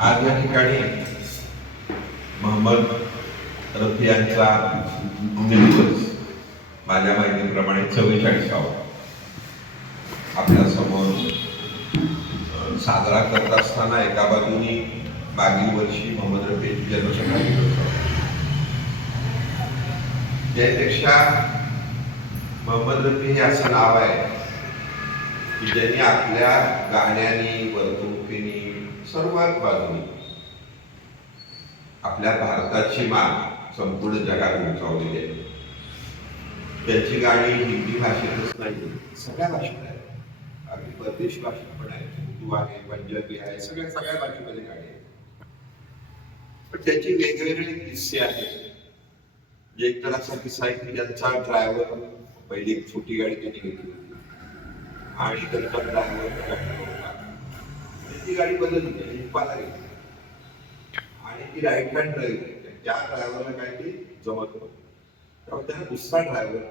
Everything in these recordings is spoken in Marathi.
आज या ठिकाणी मोहम्मद रफी यांचा दिवस माझ्या माहितीप्रमाणे 44वा आपल्या समोर साजरा करत असताना एका बाजूनी मागील वर्षी मोहम्मद रफीची जन्मशताब्दी उत्सव, त्यापेक्षा मोहम्मद रफी हे असं नाव आहे की ज्यांनी आपल्या गाण्यानी वर्तणुकीनी सर्वात बाजूनी आपल्या भारताची मान संपूर्ण जगात उंचावलेली आहे. त्याची गाणी हिंदी भाषेतच नाही, सगळ्या भाषेत आहेत. अगदी परदेश भाषेत पण आहे, उर्दू आहे, पंजाबी आहे, सगळ्या भाषेमध्ये गाणी आहेत. पण त्याची वेगवेगळे किस्से आहेत. एक तर असा किस्सा आहे की ज्यांचा ड्रायव्हर पहिली एक छोटी गाडी त्यांनी घेतली आणि त्यांचा ड्रायव्हर ती गाडी बदलली, हिप्पाला गेली आणि ती राईट हँड ड्राईव्ह, त्या ड्रायव्हरला काय ते जमत नव्हतं. तेव्हा त्याला दुसरा ड्रायव्हर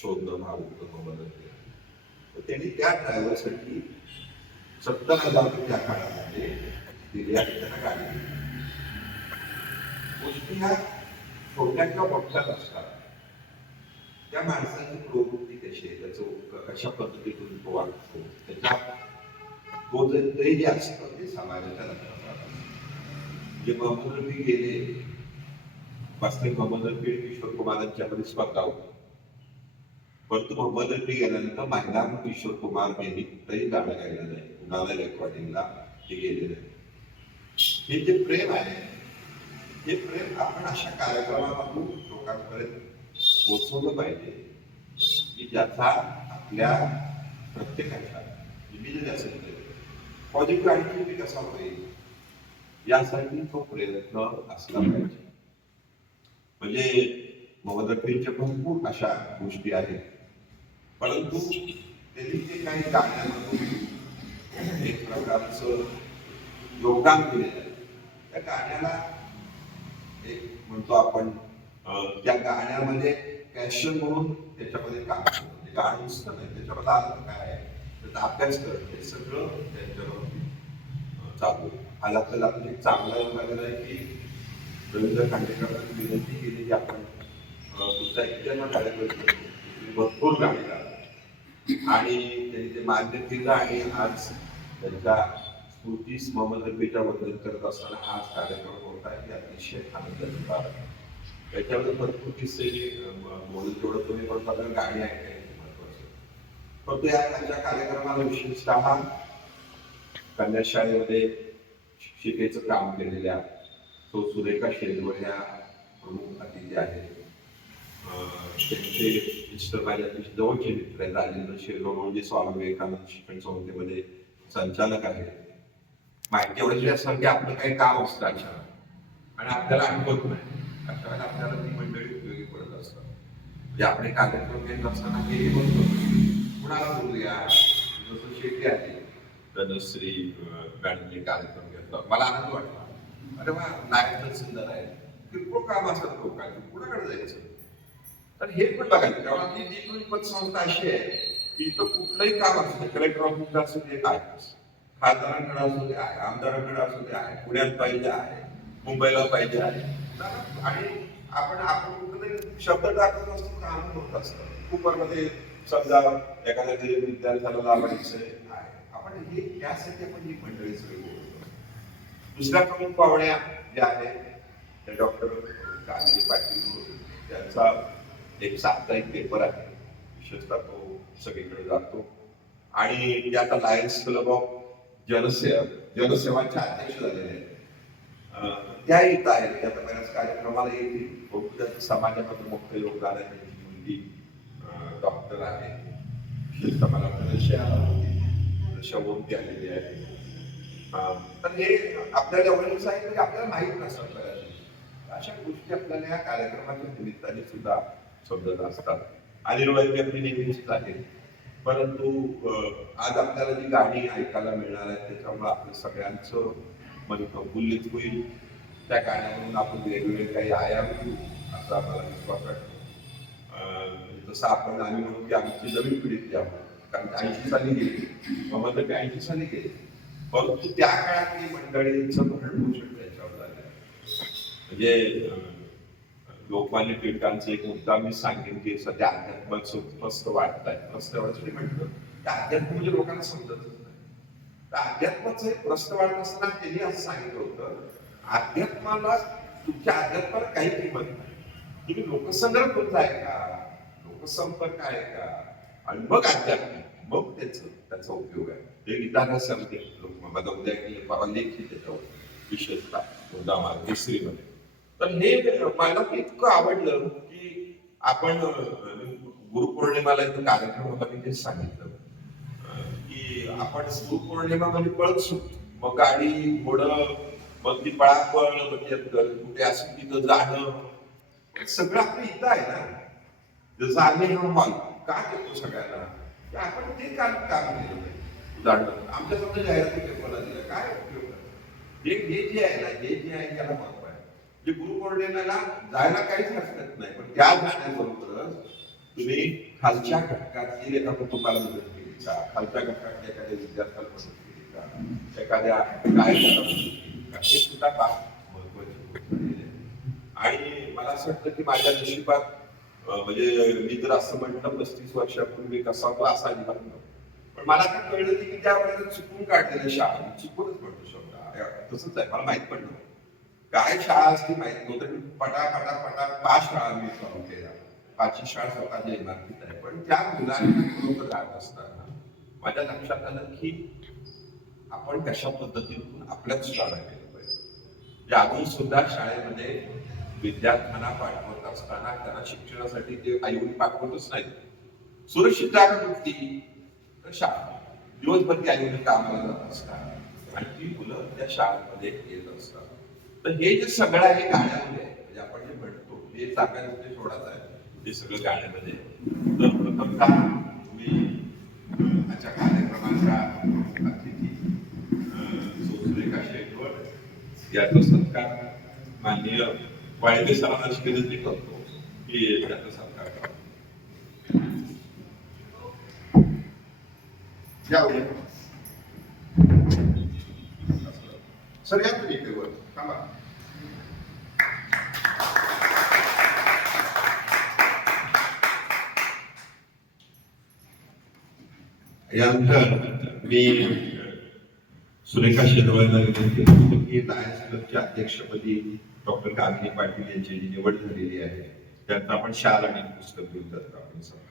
शोधणं भाग होतं. तर त्यांनी त्या ड्रायव्हरसाठी 70,000 रुपये त्या काळामध्ये दिले आणि त्यांना गाडी दिली. गोष्टी ह्या छोट्या किंवा मोठ्याच असतात. त्या माणसाची प्रवृत्ती कशी आहे, त्याचं कशा पद्धतीतून तो वागतो, त्याच्या तो जे असतं ते समाजाच्या लक्षात राहतं. जे मोहम्मद रफी गेले, वास्तविक मोहम्मद रफी किशोर कुमारांच्या मध्ये स्पर्धा होती, परंतु मोहम्मद रफी गेल्यानंतर महिला किशोर कुमार यांनी कुठलंही गाणं गायलं नाही, कुणाला रेकॉर्डिंगला ते गेले नाही. हे जे प्रेम आहे, हे प्रेम आपण अशा कार्यक्रमामधून लोकांपर्यंत पोचवलं पाहिजे की ज्याचा आपल्या प्रत्येकाच्या इमेज असेल पॉझिटिव्ह ऍटिट्यूड कसा होईल यासाठी तो प्रयत्न असला पाहिजे. म्हणजे मोहम्मद रफीच्या भरपूर अशा गोष्टी आहेत, परंतु त्यांनी जे काही गाण्यामधून एक प्रकारचं योगदान दिलेलं आहे, त्या गाण्याला एक म्हणतो आपण त्या गाण्यामध्ये पॅशन म्हणून त्याच्यामध्ये काम करतो. गाणं नुसतं नाही, त्याच्यामध्ये अर्थ काय आहे, त्याचा अभ्यास करणं, हे सगळं त्यांच्यावर चालू. आज आपल्याला आपण एक चांगलं झालेलं आहे की रवींद्र खांडेकरांनी विनंती केली की आपण तुमचा इतिहास कार्यक्रम भरपूर गाणी गाणं, आणि त्यांनी ते मान्य केलं. आणि आज त्यांच्या स्मृतीस मोहम्मद रफीच्या बद्दल करत असताना आज कार्यक्रम होत आहे, अतिशय आनंदाची बाब आहे. त्याच्यामध्ये भरपूर किस्से बोलून तेवढं तुम्ही पण सगळं गाणी ऐकायची महत्वाचं. परंतु या कार्यक्रमाला विशेषतः कन्याशाळेमध्ये शिक्षिकेचं काम केलेल्या तो सुरेखा शेजवळ या प्रमुख अतिथी आहेत. त्यांचे मिस्टर माझ्या जवळचे मित्र आहेत, राजेंद्र शेजवळ जे स्वामी विवेकानंद शिक्षण संस्थेमध्ये संचालक आहेत. माहिती एवढी असणार की आपलं काही काम असतं अशा आणि आपल्याला आठवत नाही, अशा वेळेला आपल्याला ती मंडळी उपयोगी पडत असतात. जे आपण कार्यक्रम घेत असताना हे म्हणतो कुणाला बोलूया, जसं शेती आहे धनश्री मॅडमने कार्यक्रम घेतला, मला आनंद वाटला. अरे वा, नायक तहसीलदार आहे, किरकोळ काम असतात लोकांची, कुणाकडे जायचं. तर हे पण बघायचं, तेव्हा ती जी पतसंस्था अशी आहे की इथं कुठलंही काम असू दे, कलेक्टर ऑफिसला असू दे, काय खासदारांकडे असू दे आहे, आमदारांकडे असू दे आहे, पुण्यात पाहिजे आहे, मुंबईला पाहिजे आहे. आणि आपण कुठेतरी शब्द टाकत असतो, काम होत असतं. कुपरमध्ये समजा एखाद्या गरीब विद्यार्थ्याला लाभायचं आहे, आपण हे त्यासाठी आपण ही मंडळी सगळी बोलतो. दुसऱ्या प्रमुख पाहुण्या ज्या आहेत त्या डॉक्टर कामिनी पाटील म्हणून, त्यांचा एक साप्ताहिक पेपर आहे, विशेषतः तो सगळीकडे जातो. आणि त्यात लायन्स क्लब ऑफ जनसेवाच्या अध्यक्ष झालेले आहेत. त्या येत आहेत, त्या बऱ्याच कार्यक्रमाला येतील. बहुतेक समाजामध्ये मोठं योगदान आहे. त्यांची मुलगी डॉक्टर आहे, विशेषतः मला रशावंती आलेली आहे. तर हे आपल्याला एवढं सांगितलं की आपल्याला माहीत नसतात बऱ्याच अशा गोष्टी आपल्याला या कार्यक्रमाच्या निमित्ताने सुद्धा समजत असतात. आणि रोळी आपली नेहमीच आहे, परंतु आज आपल्याला जी गाणी ऐकायला मिळणार आहेत त्याच्यामुळे आपलं सगळ्यांचं मन प्रफुल्लित होईल. त्या गाण्यावरून आपण वेगवेगळे काही आयाम घेऊ असा मला विश्वास वाटतो. जसं आपण आम्ही म्हणू की आमची नवीन पिढीतली आहोत, कारण 80 साली गेली, मोहम्मद रफी 80 साली गेले, परंतु त्या काळातली मंडळींचं भरणपोषण त्याच्यावर झालं. म्हणजे लोकमान्य टिळकांचा एक मुद्दा मी सांगेन की सध्या अध्यात्माचं प्रस्त वाटत आहे. प्रस्त एवढंच मी म्हटलं की अध्यात्म म्हणजे लोकांना समजतच नाही. तर अध्यात्माचं एक प्रस्त वाढत असताना त्यांनी असं सांगितलं होतं, अध्यात्माला तुमच्या अध्यात्माला काही किंमत नाही. तुम्ही लोकसंग्रह करत आहे का, लोकसंपर्क आहे का, आणि मग अध्यात्म, मग त्याचा उपयोग आहे. ते गीताध्यासामध्ये लोक उद्या परवा लेख त्याच्यावर विशेषतः मुद्दा मार्ग तिसरीमध्ये. तर हे मला इतकं आवडलं की आपण गुरुपौर्णिमाला इथं कार्यक्रम होता, मी तेच सांगितलं की आपण गुरुपौर्णिमा म्हणजे पळत सुटतो, मग गाडी घोडं, मग ती पळापळ, मग कुठे असं तिथं जाणं, सगळं आपलं इथं आहे ना. जसं आम्ही हा हॉल का देतो सगळ्यांना, की आपण ते काम केलं पाहिजे. उदाहरण आमच्या समजा जाहिराती पेपरला दिलं, काय उपयोग आहे? हे जे आहे ना, हे जे आहे त्याला महत्व आहे. जे गुरुपौर्णिमेला जायला काहीच हरकत नाही, पण त्या जाण्याबरोबरच तुम्ही खालच्या घटकातील एका कुटुंबाला मदत केली का, खालच्या घटकातल्या एखाद्या विद्यार्थ्याला मदत केली का, एखाद्या गायकाला मदत केली का, हे सुद्धा फार महत्वाची गोष्ट आहे. आणि मला असं वाटतं की माझ्या नशिबात म्हणजे मी जर असं म्हटलं 35 वर्षापूर्वी कसा तो असा अजिबात नव्हता. पण मला काय कळलं की त्या वेळेला चुकून काढलेल्या शाळा, चुकूनच म्हणतो शब्द तसंच आहे, मला माहित पण नव्हतं काय शाळा असती माहित नव्हतं. पटा 5 शाळा मी चालू केल्या. 5ची शाळा स्वतःच्या इमारतीत आहे. पण त्या मुलांना खरोखर जात असताना माझ्या लक्षात आलं की आपण कशा पद्धतीतून आपल्याच शाळा केलं पाहिजे. अजून सुद्धा शाळेमध्ये विद्यार्थ्यांना पाठवत असताना त्यांना शिक्षणासाठी ते आई वडील पाठवतच नाही. सुरक्षित जागा कुठली, तर शाळा. दिवसभर ती आई वडील कामाला जात असतात आणि ती मुलं त्या शाळांमध्ये येत असतात. तर हे जे सगळं आहे गाण्यामध्ये आहे, म्हणजे आपण जे म्हणतो हे सांगायचं ते सोडाच आहे, ते सगळं गाण्यामध्ये. तर प्रथमतः तुम्ही आजच्या कार्यक्रमाच्या अतिथी सुरेखा शेटवर याचा सत्कार माननीय वाळके सरांना विनंती करतो की त्याचा सत्कार करा. सर या तुम्ही इकडे थांबा. यानंतर मी सुरेखा शेटवांना विनंती करतो की लायन्स क्लबच्या अध्यक्षपदी डॉक्टर कामिनी पाटील यांची जी निवड झालेली आहे त्यांना आपण शाल आणि पुस्तक देऊन जातो आपण सत्कार.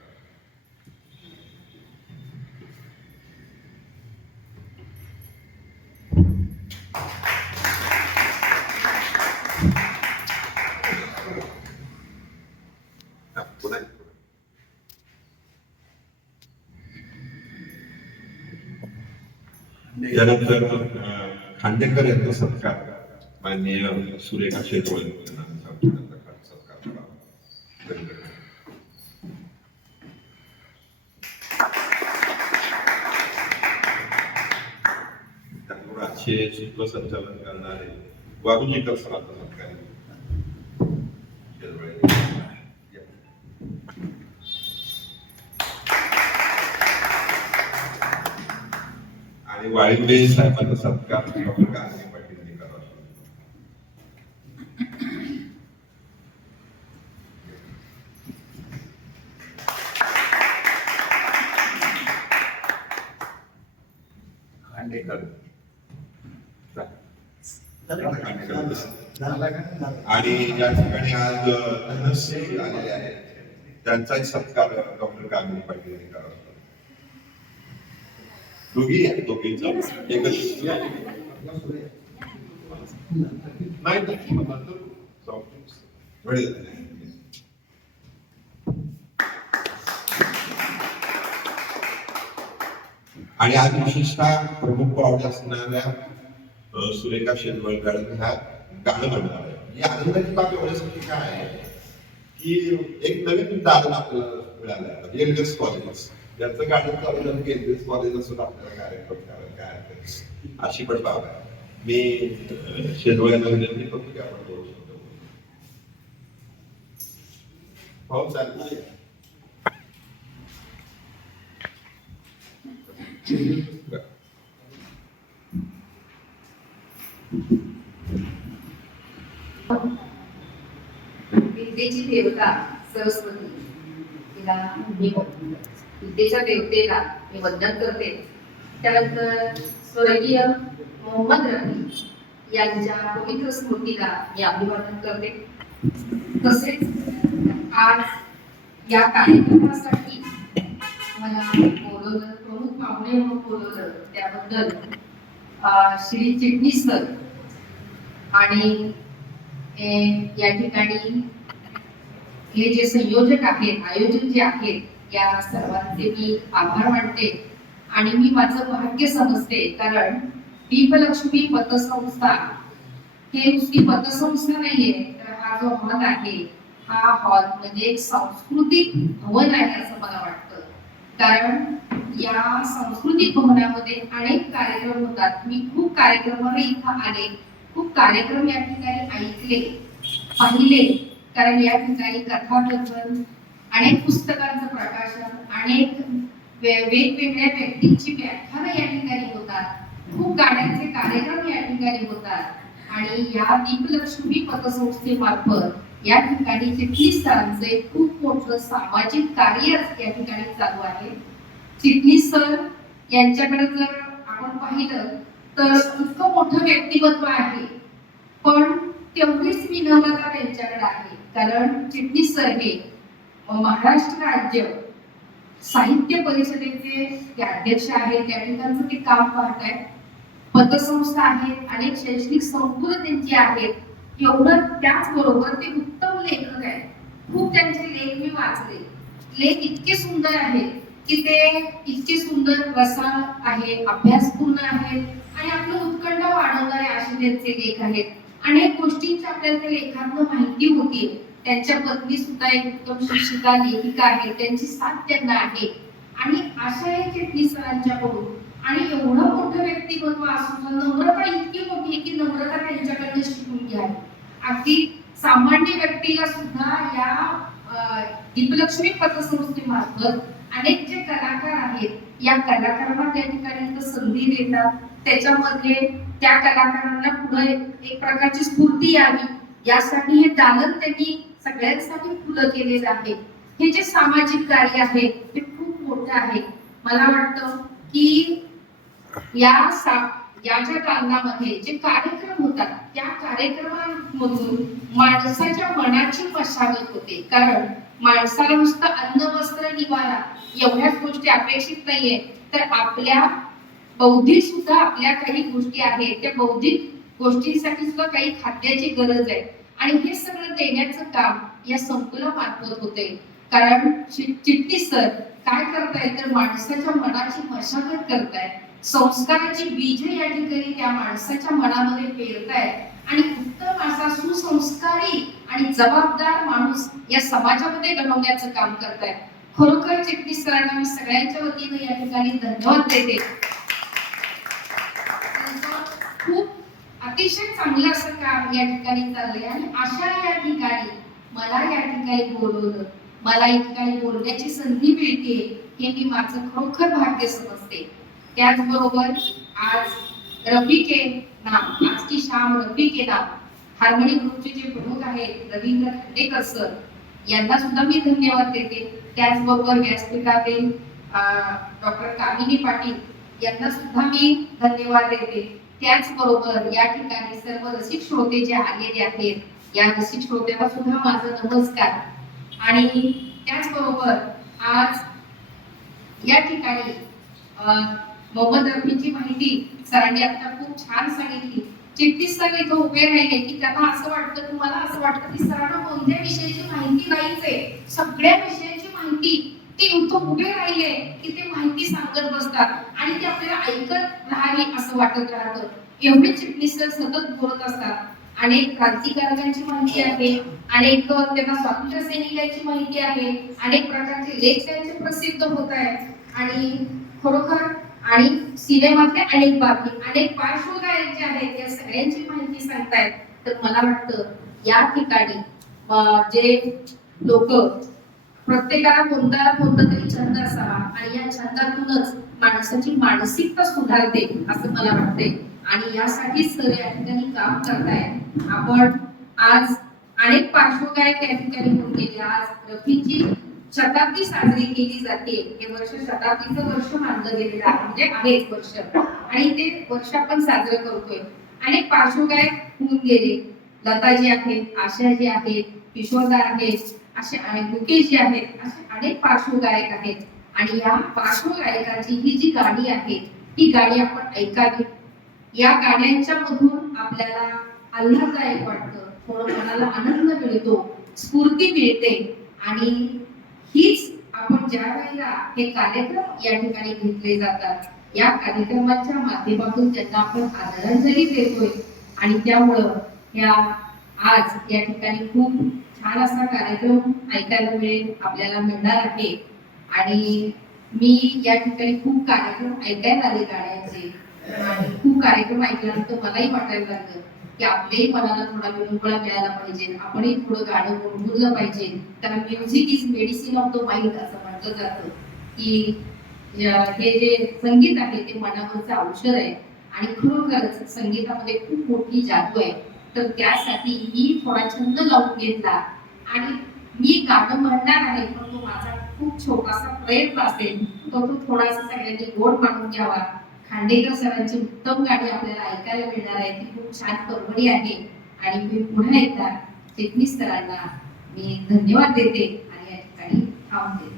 यानंतर खांडेकर यांचा सत्कार माननीय सुरेखा शेटवळ सत्कार करावा. त्यामुळे आजचे सूत्रसंचालन करणारे वारुजीकर सरांचा सत्कार. आणि वाळिंबे साहेबांचा सत्कार डॉक्टर कामिनी पाटील यांनी करावा. आणि या ठिकाणी आज धनश्री आलेले आहेत त्यांचाही सत्कार डॉक्टर कामिनी पाटील यांनी करावा. दोघी आहेत, दोघींचा एकच आणि आज विशेषतः प्रमुख पाहुणे असणाऱ्या सुरेखा शेटवळ ह्या गाणं म्हणणार आहे. ही आनंदाची बाब एवढ्यासाठी काय आहे की एक नवीन दालन आपल्याला मिळालं आहे, एलबीएस कॉलेज. ज्याचं गाणं चालू झालं की एलबीएस कॉलेज असून आपल्याला कार्यक्रम करायला काय हरकत, अशी पण बाब आहे. मी शेटवळ्यांना विनंती करतो की आपण बोलू शकतो. हो चालतंय. विद्येची देवता सरस्वती, तिला मी विद्येच्या देवतेला मी वंदन करते. त्यानंतर स्वर्गीय मोहम्मद रफी यांच्या पवित्र स्मृतीला मी अभिवादन करते. तसेच आज या कार्यक्रमासाठी मला बोलवलं, प्रमुख पाहुणे म्हणून बोलवलं, त्याबद्दल श्री चिटणीस सर आणि या ठिकाणी हे जे संयोजक आहेत, आयोजक जे आहेत, या सर्वांचे मी आभार मानते. आणि मी माझं भाग्य समजते, कारण दीपलक्ष्मी पतसंस्था हे नुसती पतसंस्था नाहीये, तर हा जो हॉल आहे, हा हॉल म्हणजे एक सांस्कृतिक भवन आहे असं मला वाटतं. कारण या सांस्कृतिक भवनामध्ये अनेक कार्यक्रम होतात. मी खूप कार्यक्रमाला इथं आले, खूप कार्यक्रम या ठिकाणी ऐकले, पाहिले. कारण या ठिकाणी कथाकथन, अनेक पुस्तकांचं प्रकाशन, अनेक वेगवेगळ्या व्यक्तींची व्याख्यानं या ठिकाणी होतात, खूप गाण्यांचे कार्यक्रम या ठिकाणी होतात. आणि या दीपलक्ष्मी पतसंस्थेमार्फत या ठिकाणी चिटणीस सरांचे खूप मोठं सामाजिक कार्य या ठिकाणी चालू आहे. चिटणीस सर यांच्याकडे जर आपण पाहिलं तर इतकं मोठं व्यक्तिमत्व आहे, पण तेवढीच विनम्रता त्यांच्याकडे आहे. कारण चिटणीस सर हे महाराष्ट्र राज्य साहित्य परिषदेचे ते अध्यक्ष आहेत, त्या ठिकाणचं ते काम पाहत आहेत. पतसंस्था आहेत, अनेक शैक्षणिक संकुल त्यांची आहेत. एवढं त्याचबरोबर ते उत्तम लेखक आहेत. खूप त्यांचे लेख मी वाचले. लेख इतके सुंदर आहेत की ते इतके सुंदर रसाळ आहे, अभ्यासपूर्ण आहेत आणि आपलं उत्कंठ वाढवणारे असे त्यांचे लेख आहेत. अनेक गोष्टींची आपल्याला त्या लेखातून माहिती होती. त्यांच्या पत्नी सुद्धा एक उत्तम शिक्षिका लेखिका आहे, त्यांची साथ त्यांना आहे. आणि अशा एक चिटणीस सरांच्याकडून आणि एवढं मोठं व्यक्तिमत्व असून नम्रता इतकी मोठी आहे की नम्रता त्यांच्याकडनं शिकून घ्या. अगदी सामान्य व्यक्तीला सुद्धा या दीपलक्ष्मी पतसंस्थेमार्फत अनेक जे कलाकार आहेत, या कलाकारांना त्या ठिकाणी संधी देतात. त्याच्यामध्ये त्या कलाकारांना पुढे एक प्रकारची स्फूर्ती यावी यासाठी हे दालन त्यांनी सगळ्यांसाठी खुलं केलेलं आहे. हे जे सामाजिक कार्य आहे ते खूप मोठं आहे. मला वाटतं की या ज्या दालनामध्ये जे कार्यक्रम होतात, त्या कार्यक्रमांमधून माणसाच्या मनाची मशागत होते. कारण माणसाला नुसतं अन्न वस्त्र निवारा एवढ्याच गोष्टी अपेक्षित नाहीये, तर आपल्या बौद्धिक सुद्धा आपल्या काही गोष्टी आहेत, त्या बौद्धिक गोष्टींसाठी सुद्धा काही खाद्याची गरज आहे. आणि हे सगळं देण्याचं काम या संकुलामार्फत होते. कारण चिटणीस सर काय करताय तर माणसाच्या मनाची मशागत करताय, संस्काराची बीज या ठिकाणी त्या माणसाच्या मनामध्ये पेरतायत आणि उत्तम असा सुसंस्कारी आणि जबाबदार माणूस या समाजामध्ये घडवण्याचं काम करतायत. खरोखर चिटणीस सरांना मी सगळ्यांच्या वतीने या ठिकाणी धन्यवाद देते. खूप अतिशय चांगलं असं काम या ठिकाणी चाललंय आणि अशा या ठिकाणी मला या ठिकाणी बोलवलं, मला या ठिकाणी बोलण्याची संधी मिळते, हे मी माझं खरोखर भाग्य समजते. त्याचबरोबर आज रफी के नाम, आज की शाम रफी के नाम हार्मोनी ग्रुपचे जे प्रमुख आहेत रवींद्र खांडेकर सर, यांना सुद्धा मी धन्यवाद देते. त्याचबरोबर व्यासपीठातील डॉक्टर कामिनी पाटील यांना सुद्धा मी धन्यवाद देते. त्याचबरोबर या ठिकाणी सर्व रसिक श्रोते जे आलेले आहेत, या रसिक श्रोत्यांना सुद्धा माझा नमस्कार. आणि त्याचबरोबर आज या ठिकाणी मोहम्मद रफीची माहिती सरांनी आता खूप छान सांगितली. चिटणीस सर इथं उभे राहिले की त्यांना असं वाटतं, तुम्हाला असं वाटतं की सरांना कोणत्या विषयाची माहिती नाहीच आहे, सगळ्या विषयाची माहिती ते इथं उभे राहिले की ते माहिती सांगत बसतात आणि ते आपल्याला ऐकत राहावी असं वाटत राहतं. एवढे चिटणीस सर सतत बोलत असतात. अनेक क्रांतिकारकांची माहिती आहे, अनेक त्यांना स्वातंत्र्य सैनिकांची माहिती आहे, अनेक प्रकारचे लेख त्यांचे प्रसिद्ध होत आहेत आणि खरोखर आणि सिनेमातले अनेक बातमी, अनेक पार्श्वगायक जे आहेत त्या सगळ्यांची माहिती सांगतायत. तर मला वाटतं या ठिकाणी जे लोक, प्रत्येकाला कोणता ना कोणता तरी छंद असावा आणि या छंदातूनच माणसाची मानसिकता सुधारते असं मला वाटते. आणि यासाठी सर या ठिकाणी काम करतायत. आपण आज अनेक पार्श्वगायक या ठिकाणी होऊन गेले. आज रफीची शताब्दी साजरी केली जाते. हे वर्ष शताब्दीचं वर्ष मानलं गेलेलं आहे, म्हणजे आहेच वर्ष, आणि ते वर्ष आपण साजरं करतोय. अनेक पार्श्वगायक होऊन गेले. लताजी आहेत, आशाजी आहेत, किशोरदा आहेत, असे अनेक मुकेशजी आहेत, असे अनेक पार्श्वगायक आहेत. आणि या पार्श्वगायकाची ही जी गाणी आहे ही गाणी आपण ऐकावी. या गाण्यांच्या मधून आपल्याला आल्हाददायक वाटतं, थोडं मनाला आनंद मिळतो, स्फूर्ती मिळते. आणि हीच आपण ज्या वेळेला हे कार्यक्रम या ठिकाणी घेतले जातात, या कार्यक्रमाच्या माध्यमातून त्यांना आपण आदरांजली देतोय. आणि त्यामुळं या आज या ठिकाणी खूप छान असा कार्यक्रम ऐकायला मिळेल, आपल्याला मिळणार आहे. आणि मी या ठिकाणी खूप कार्यक्रम ऐकायला आले गाण्याचे, आणि खूप कार्यक्रम ऐकल्यानंतर मलाही वाटायला लागलं की आपल्याही मनाला थोडा विरंगुळा मिळाला पाहिजे, आपणही थोडं गाणं गुणगुणलं पाहिजे. कारण music is medicine of the mind असं म्हटलं जातं की हे जे संगीत आहे ते मनावरचं औषध आहे. आणि खरोखरच संगीतामध्ये खूप मोठी जादू आहे. तर त्यासाठी मी थोडा छंद लावून घेतला आणि मी गाणं म्हणणार आहे, पण तो माझा खूप छोटासा प्रयत्न असेल, तो थोडासा सगळ्यांनी गोड मानून घ्यावा. खांडेकर सरांची उत्तम गाणी आपल्याला ऐकायला मिळणार आहे, ती खूप छान परवडी आहे. आणि मी पुन्हा एकदा चिटणीस सरांना मी धन्यवाद देते आणि या ठिकाणी थांबते.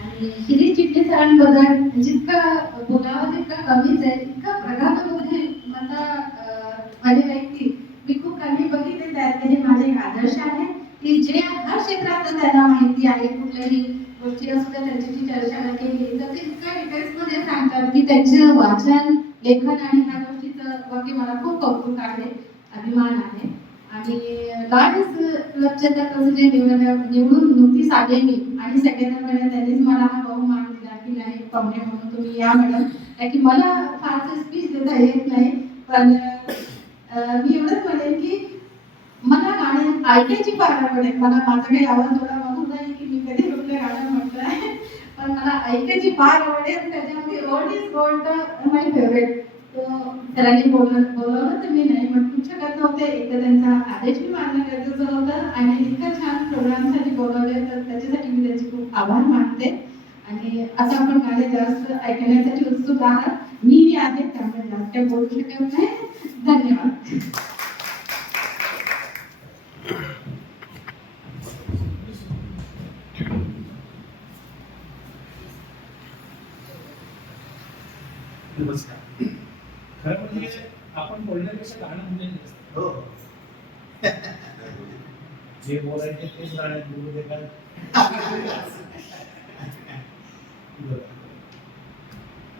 आणि शिरीष चिटणीस सरांबद्दल जितकं बोलावं तितकं कमीच आहे. इतकं प्रघातामध्ये मला माझे व्यक्ती मी खूप कमी बघितले, त्यातले हे माझे एक आदर्श आहे की जे हर क्षेत्रात त्यांना माहिती आहे. कुठल्याही गोष्टी असू द्या त्यांची जी चर्चा केली तर ते इतक्या डिटेल्समध्ये सांगतात की त्यांचं वाचन, लेखन आणि ह्या गोष्टीचं बाकी मला खूप कौतुक आहे, अभिमान आहे. आणि लायन्स क्लबच्या तर्फे जे निवडून नुकतीच आले मी, आणि सगळ्यांना त्यांनीच मला हा बहुमान दिला की नाही पाहुणे म्हणून तुम्ही या मॅडम, कारण की मला फारसं स्पीच देता येत नाही. पण मी एवढंच म्हणेन की मला गाणे ऐकायची फार आवड आहे. मला माझा काही आवाज एवढा मधुर नाही की मी कधी कुठलं गाणं म्हटलं आहे, पण मला ऐकायची फार आवड आहे. त्याच्यामध्ये old is gold my favourite. तो सरांनी बोलवलं तर मी नाही म्हणू शकत नव्हते. एकतर त्यांचा आदेश मी मानणं गरजेचं होतं, आणि इतकं छान प्रोग्रामसाठी बोलवले तर त्याच्यासाठी मी त्यांचे खूप आभार मानते. आणि आता आपण गाणे जास्त ऐकण्यासाठी उत्सुक आहात, मी आहे, त्यामुळे जास्त काही बोलू शकत नाही. धन्यवाद. नमस्कार. खरं म्हणजे आपण बोलण्यापेक्षा गाणं म्हणलेलं असतं. हो. जे बोलायचे तेच गाण्यात बोलू दे काय.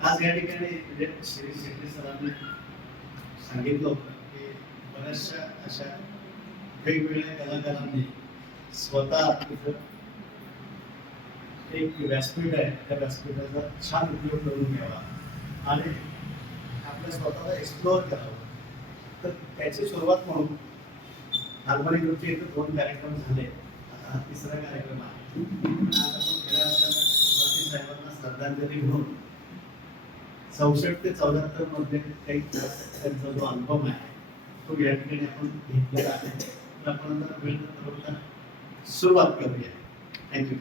आज या ठिकाणी म्हणजे श्री शेट्टी सरांनी सांगितलं होतं की बऱ्याचशा अशा वेगवेगळ्या कलाकारांनी स्वतः तिथं एक व्यासपीठ आहे, त्या व्यासपीठाचा छान उपयोग करून घ्यावा आणि आपल्या स्वतःला एक्सप्लोअर करावं. तर त्याची सुरुवात म्हणून हार्मोनी ग्रुपचे इथे 2 कार्यक्रम झाले, आता हा 3रा कार्यक्रम आहे. आता आपण खऱ्या अर्थानं रफी साहेबांना श्रद्धांजली म्हणून 64 ते 74 मध्ये काही त्यांचा जो अल्बम आहे तो या ठिकाणी आपण घेतलेला आहे. तर आपण आता वेळ न घालवता सुरुवात करूया. थँक्यू.